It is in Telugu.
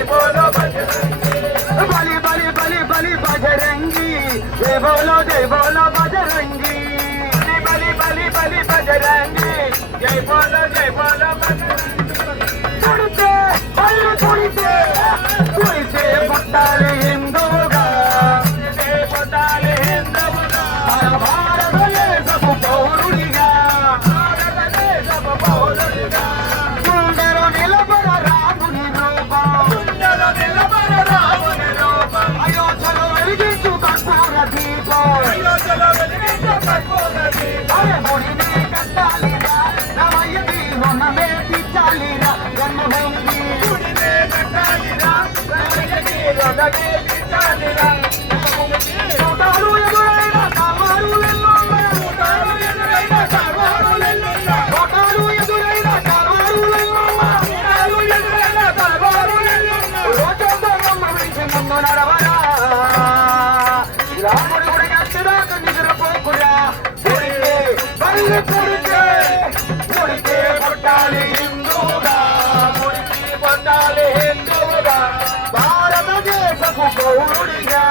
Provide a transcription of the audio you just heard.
జై బోలో బజరంగి బలి బలి బలి బలి బజరంగి జై బోలో బజరంగి బలి బలి బలి బజరంగి జై బోలో బజరంగి తుడితే బలి తుడితే తుడితే పుట్టాలి హిందూగా పుట్టాలి హిందూగా భారతదేశపు పౌరుడిగా భారతదేశపు పౌరుడిగా గుండెలో నిలబడ రాముని రూపం గుండెలో నిలబడ రాముని రూపం అయోధ్యలో వెలిగించు కర్పూర దీపం అయోధ్యలో వెలిగించు కర్పూర దీపం గుడిని కట్టాలిరా రామయ్య దీవనమే తీర్చాలిరా జన్మభూమి గుడినే కట్టాలిరా రామయ్య దీవనమే తీర్చాలిరా చూడాలు ఎదురైన కావారులెల్లున్నా చూడాలు ఎదురైన కావారులెల్లున్నా చూడాలు ఎదురైన కావారులెల్లున్నా చూడాలు ఎదురైన కావారులెల్లున్నా రోజంతా నమ్మవించి ముందు నడవరా రాముడి గుడి కట్టడాక నిద్రపోకురా గుడికే బల్లి పుడితే గుడికే పుట్టాలి హిందూగా గుడికి పుట్టాలి హిందూగా భారతదేశపు పౌరుడిగా